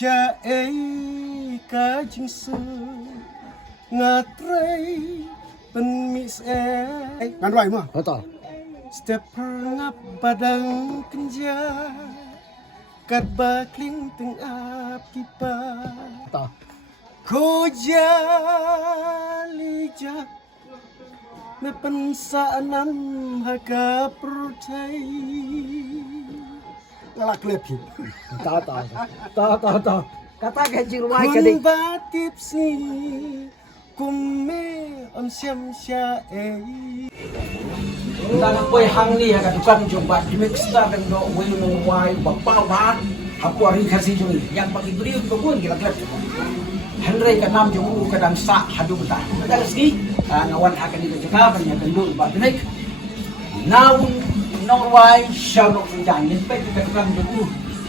cha ấy ca chính sư ngạt rây bên mỹ sẽ ngắn vậy mà Betul. stepper ngap padang kenja kat bakling teng ap kipa Betul. ko jalijak me pensaanan haka percay ngalak lepi Tahu. Kata gaji rumah kun kadang. batip si kumme on siam sya Tang boy hang ni ka tukang jomba di mixta dan do way nang wai bapa ba aku hari kasih jung yang bagi beri pun gila klep. Henry ka nam jung ka dan sa hadu beta. Ada ski ngawan akan di Jakarta banyak kendul ba denek. Now Norway shall not jangan pe ka tukang jung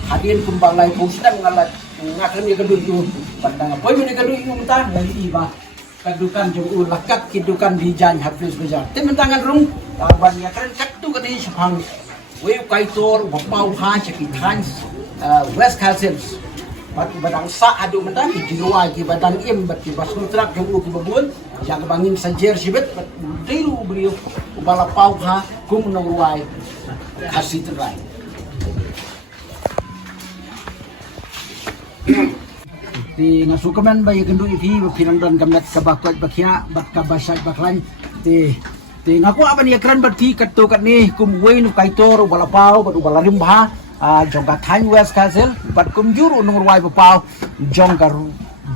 hadir kumbalai pusdan ngalat ngakan ni kendul tu. Pandang boy ni kendul itu beta lagi iba. Kadukan jung lakat kidukan di jan hafiz bejar. Tementangan rung banyak kan tu kan ini sepang wave kaitor bapau ha cekit hans west castles batu badang sa adu mentan di luar di badang im batu basul trak jung ki babun yang bangin sajer sibet tiru beliau bala pau ha kum no ruai kasih terai di ngasukaman bayi kendu ifi pinang dan gamet kabakot bakia bak kabasyak baklan di ngaku apa ni keren berarti katu kat ni kum wei nu kaitor bala pau batu bala rimba jong ka than west castle bat kum juru nung ruai pau jong ka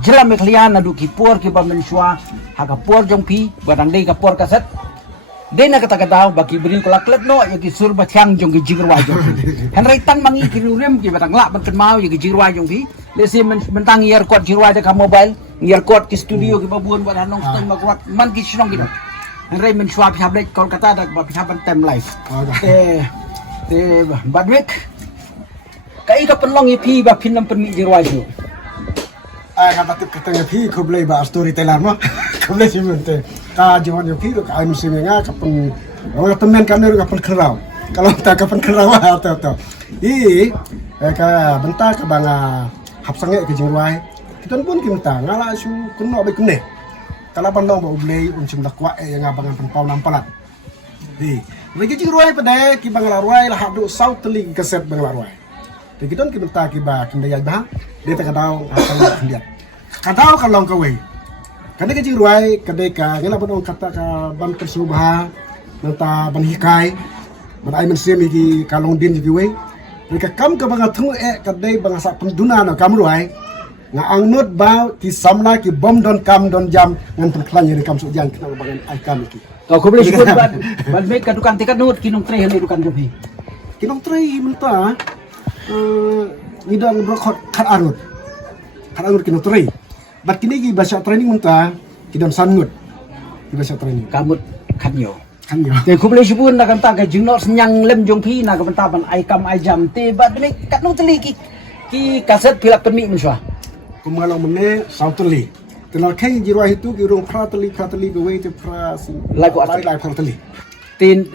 jelam eklian adu ki por ki bamen shwa ha ka por jong pi badang dei ka por kaset dei na kata kata baki beri ko laklet no ya ki sur batyang jong ki jingruai jong henry tan mangi ki rem ki badang la ban ken mau ya ki jingruai jong pi lesi mentang year code jingruai de ka mobile year code ki studio ki babun badan nong steng makwat man ki shnong ki Henry mensuap hablet Kolkata dak bapihaban time life. Te badwek. Kai ka penlong ipi ba pinam permi jirwaju. Ay kabatip katanya pi ko blay ba storyteller mo. Ko blay simente. Ka jawan yo pi ko ay musim nga kapen orang temen kami kapen kerau. Kalau tak kapen kerau atau. Ka bentar ka banga hapsange ke jirwai. Kita pun kita ngala su kuno ba kunne. Kalau pandang bawa beli uncim dakwa yang abangan penpau nampalat. Di, lagi jiruai pada ki banglaruai lah hadu south league keset banglaruai. Di kita ki benta ki ba kindaya bah, dia tak tahu akan lihat. Kadau kalau kau kada ka jiruai kada ka ngala pandang kata ka ban kersubah, nanta ban hikai, ban ai mensiam ki kalong din ki wei. Mereka kam ka banga thung kada banga sa penduna na kamruai. Nga ang not ba ki samna ki bom don kam don jam ngan terklan yang kam sujan kenal bangan ai kam ki. Kau boleh sebut ban mek kadukan tikat nut kinung tre hendak dukan jopi. Kinong tray menta ngidang brokot khat arut. Khat arut kinong tray. Bat kini ki bahasa training menta kidon sangut. Ki bahasa training. Kamut kanyo. Kanyo. Te ku boleh sebut nak kata ka jingnor senyang lem jongpi nak bentaban ai kam ai jam te bat mek kat nut teli ki kaset pilak permi menswa. Kumalau mene sauteli. Tenar kai jirwa itu ki rong prateli ke wei te prasin. Lagu lai prateli. Tin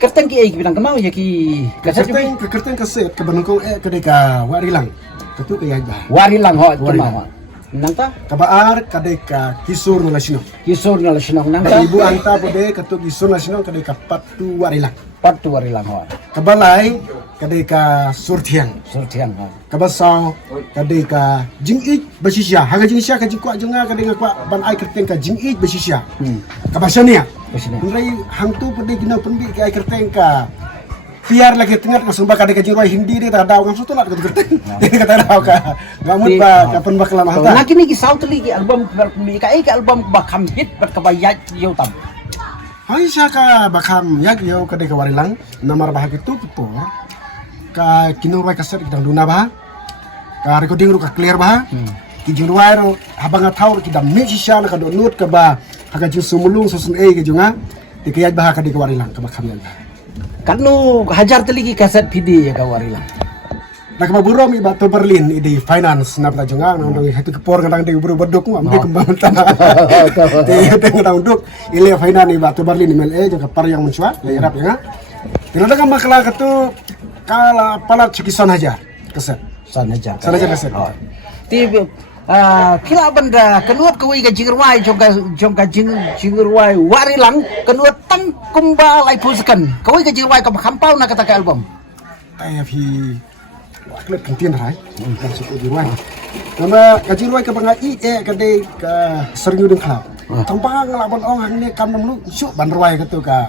kerteng ki ai bidang kemau ya ki kaset Kerteng kaset ke banungkau ke deka warilang. Ketu ke yajah. warilang ho kemau. Nangta Kabaar kadeka kisur nasional. kisur na lasinong nangta Ibu anta pode ketu kisur nasional kadeka patu warilang. patu warilang ho. Kabalai kadeka surtiang. Surtiang ho. Kabasau kadeka jingit basisya. Haga jingsya ka jingkwa jenga kadeka kwa ban ai kerteng ka jingit basisya. Kabasania. Basisya. Nrai hangtu pode gina pendi ka ai kerteng ka piar lagi tengah masuk bakal dekat jiwa Hindi dia tak ada orang suatu nak kerteng. Dia kata tahu ka. Ngamut ba kapan bakal mahta. Nak kini ki sautli ki album mi ka ai ki album bakam hit bat kabayat yo tam. Hai ka bakam yak yo kadeka warilang namar bahag itu pupor. Ka kinurwai kaset kita duna bah. Ka recording ru ka clear bah. Ki jinruai ro habang tahu kita musician ka donut ka ba haga ju sumulung susun ke junga. Dikayat bah kadeka warilang ka bakam yak. Kanu hajar teli ki kaset PD ya ka warilang. Nak maburom iba to Berlin di finance na pata junga nang hatu ke por kadang de buru beduk am de kembang tanah. Te kadang duk ile finance iba to Berlin MLA juga par yang mensua le rap ya. Tidak ada makala katu kala palat sekisan hajar keset. Sanaja. Sanaja kasih. Ti pila benda kenuat kawai ka jingruai jongka jingruai warilang kenuat tang kumba lai puskan kawai ka jingruai ka kampau na kata ka album. Ayah pi klip penting rai. Kan suku jiruai. Nama kajiruai ke bangai ke dei ke sering udang kelab. Tanpa ngelaban orang ni kam nam lu syuk banruai ke tu ke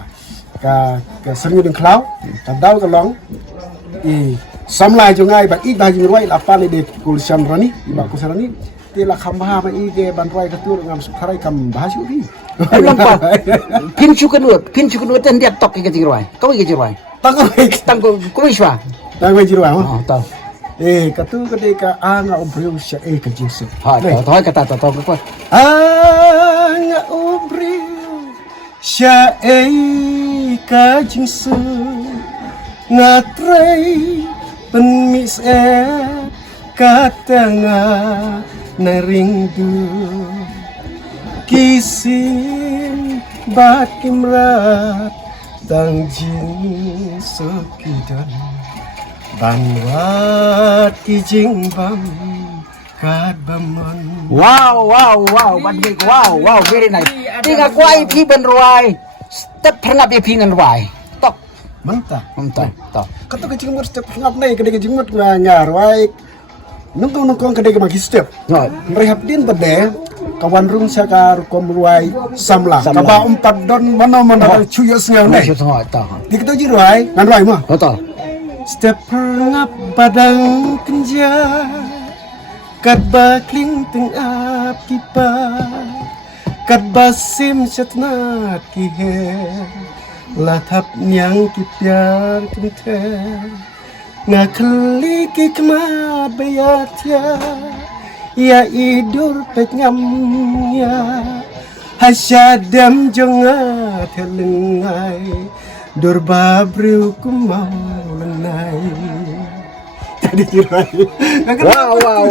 sering udang kelab. Kadau ke long. Samlai jungai ba i bagi ruai lapan de kulsian rani ba kulsian rani ti la khamba ba i de banruai ke tu ngam sukharai kam bahasu di. Lampa. Pincu kenuat dan dia tok ke jingruai. Kawai ka jingruai. Tang ko iswa. Tangwai jiruai. Oh, tahu. Katu ketika anga obreu sya ke Jesu. Ha, tahu kata tahu ko. Anga obreu sya ke Jesu. Ngatrai penmis katanga naringdu kisim bakimrat tangjing sekidan banwat kijing bam kad bamon. Wow, badmik, wow, very nice. Tinga kuai pi benruai, step pernah pi ngan ruai. Tok, Mantap. tok. Kata kecing mut step ngap nai kedai kecing mut ngarwai. Nungkong kedai ke magi step. No, Merehab din bade kawan rung sakar komruai samla. Kaba 4 don mana cuyos ngau nai. masuk semua tahu. Di kita jiruai nganruai mah. Betul. Step ngap padang kenja. Kat bakling teng ap kipa. Kat basim chatnat kihe. Latap nyang kipiar kente ngakeli kikmat bayatya ya idur penyamnya hasyadam jonga telengai dur babriu kumau lenai. Tadi jirai. Wow.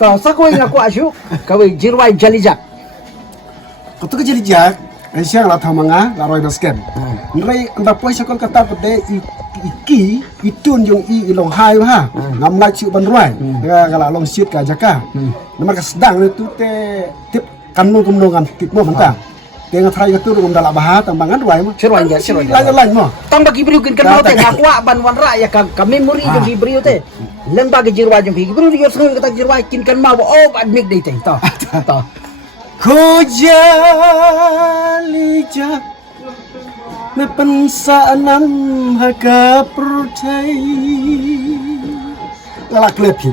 Tahu sakoi ngaku asyuk, kawai jirwai jalijak. Kau tu jalijak. Siang lah thamanga la roi basket. Nrai anda poi sakol kata pede iki itun yung ilong hai ha. Ngam lai chiu ban roi. Ngala long siut ka jaka. Namar ka sedang itu tip kanmu kumnongan tip mo banta. Te ngathai ka tu rum dala baha tambangan roi mo. Sirwai. Lain mo. Tang bagi beriu kan mau teh ngaku ban wan ra ya ka memori jo beriu teh. Lemba ke jirwai jo beriu beriu sering kata jirwai kin kan mau badmik dei teh. Tahu. Kojalijak na pansanam haka percay lalak lepi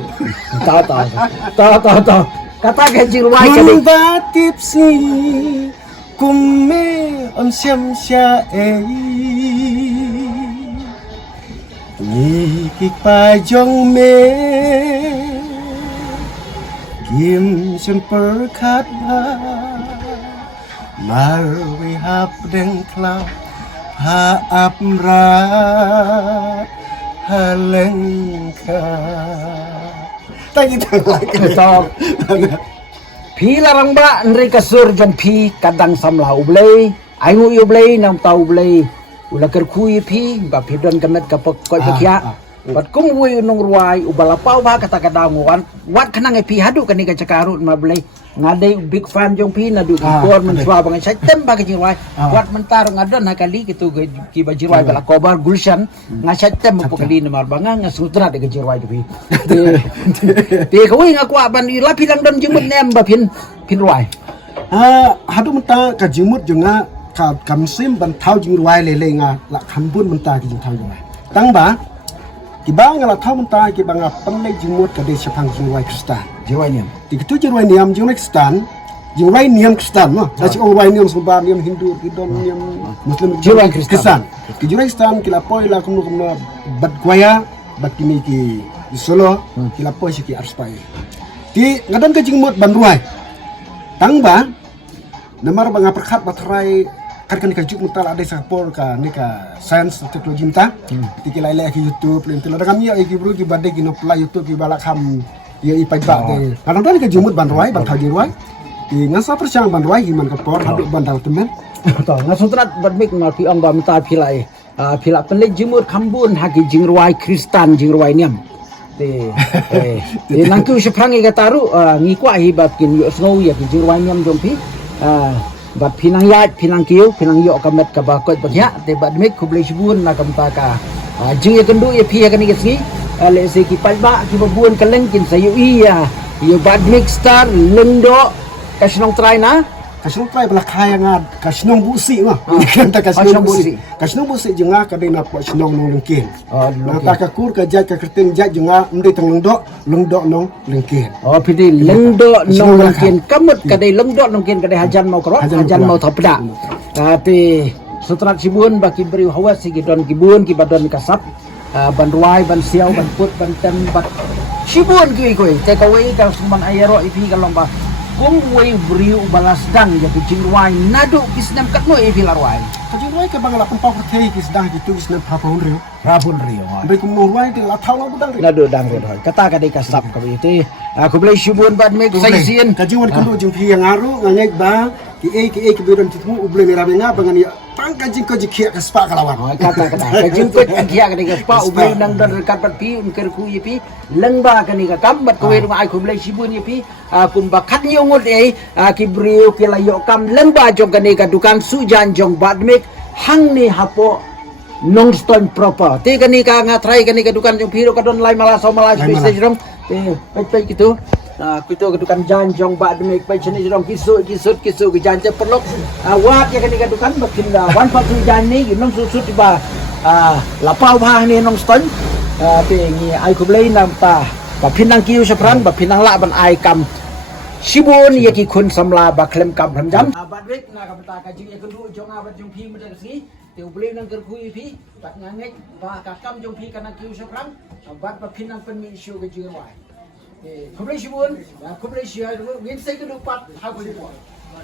Tahu. Kata ke jirwai ke dei. Kumbatip si kumme am syam sya Nikik pajong me Kim semper khat ba Marwi hap deng klau Ha aprat Halengka Tagi lagi Tahu. Pi larang ba nri kasur jong pi kadang samla ublei. Aingu ublei nam tau ublei. Ula kerkui pi ba pi don kamet ka koi pekia. Bat kum wui nung ruai ubalapau ba kata kadang wat kanang pi hadu kan ka cakarut ma blei. Ngadai big fan jong pi na du kor men swa bangai sai tem ba ki ruai. Wat mentar ngadon hakali kitu ki ba jiruai bala kobar gulshan ngasai tem po kali na marbanga ngasutra de jiruai pi. Te kawai ngaku aban lapi lang don jemut nem ba pin ruai. Hadu menta ka jimut junga ka kamsim ban thau jing ruai le nga la khambun menta ki jing thau junga. Tang ba Kibang ngala thau menta ki banga panlai jimut ka de sapang jing ruai Kristan. Jiruai niam. Di kitu jiruai niam jing ruai Kristan. Jing ruai niam Kristan no. Daci ruai niam subah niam Hindu kidon niam Muslim Jiruai Kristan. Ki jiruai Kristan kila poi la kumno bat guaya bat kini ki Solo kila poi ki arspai. Ti ngadon ka jingmut ban ruai. Tang ba namar banga perkhat batrai kan ka juk mutal ada sapor ka nika science teknologi mta tikilai le ki YouTube len telo kami ya ki bru ki bade ki no pla YouTube ki balak ham ya i pai ba de kadang ka jumut ban ruai ban thagi ruai ki ngasa persyang ban ruai himan ka por haduk ban dal temen to ngasutrat badmik ma pi ong ba mta philai phila penle jimut khambun hagi jingruai Kristan jingruai niam te nangku seprang iga taru ngikwa hibat kin yo snow ya kin jirwai nyam jompi bat pinang yat pinang kiu pinang yo kamet ka bakot bagya te bat mek kublai shibun na kam ta ka jing ya kendu ya pi ya kan igasngi le se ki palba ki babun kaleng kin sayu iya yo bat mek star lendo kasnong try na Kasnong try pala kaya nga kasnong busi nga. Kanta kasnong busi. Kasnong busi juga kadai na po kasnong nong lengkin. Nang takakur ka jat ka kertin jat juga mendai tang lengdok nong lengkin. Pidi lengdo nong lengkin kamut kadai lengdo nongkin kadai hajan mau kerot hajan mau thapda. Tapi setrat sibun baki beri hawas sigi don kibun ki badon kasap ban ruai ban siau ban put ban tem bat sibun ki koi take away kalau suman ayero ipi kalau ba kung way beriu balas dang jadi jingruai nado kisnam katmo e filarwai Kajingruai ka bang lapang pau kathei ki sedang gitu kisnam papun rio. rabun rio Bai kum norwai ti la thau la budang rio. nado dang rio kata kadai kasap ka itu aku beli sibun bad mek saisian Kajingwan kundu jing pi yang aru ngangek ba ki ki biron titmu uble merabe nga bangan ya tang kajing ko jikia ka spa kalawan. kata kajingkut kia kadai ka pa ubli nang dan dekat pat pi unker ku yipi lengba kani ka kambat ko rumah aku beli sibun yipi aku bakat nyongot ki beriu ki layo kam lengba jong kani ka dukan sujan jong bad mek hang ni hapo non stone proper te kani ka ngatrai kani ka dukan jong piro ka don lai mala so mala space jong pe gitu kita ke dukan jan jong ba de mek pe chini jong kisu ke jan je perlok wat ya kani ka dukan bakin wan pa tu jan ni nong susut ba la pau ba ni nong stone pe ngi ai ku blei nam pa ba pinang kiu sapran ba pinang la ban ai kam sibun ya ki kun samla ba klem kam ram jam ba rek na ka ta ka jing ya kundu jong abat jong pi meda si te blei nang ker ku pi tak ngangek ba ka kam jong pi kana kiu sapran ba pinang pen mi shu ke jing wai kublai sibun kublai sibun win sai ke dupat ha ku